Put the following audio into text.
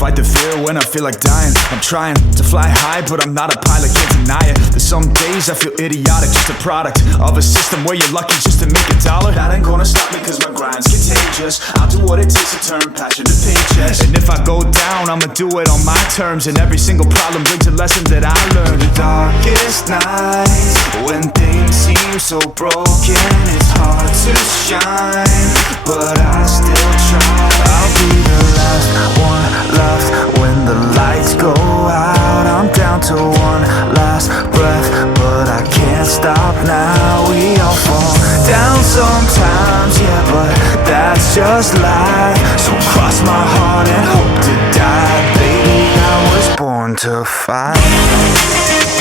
fight the fear when I feel like dying. I'm trying to fly high, but I'm not a pilot, can't deny it. There's some days I feel idiotic, just a product of a system where you're lucky just to make a dollar. That ain't gonna stop me cause my grind's contagious. I'll do what it takes to turn passion to paychecks. And if I go down, I'ma do it on my terms. And every single problem brings a lesson that I learned. The darkest nights, when things seem so broken, it's hard to shine, but I still try. I'll be the last one left when the lights go out. I'm down to one last breath, but I can't stop now. We all fall down sometimes, yeah, but that's just life. So cross my heart and hope to die. Baby, I was born to fight.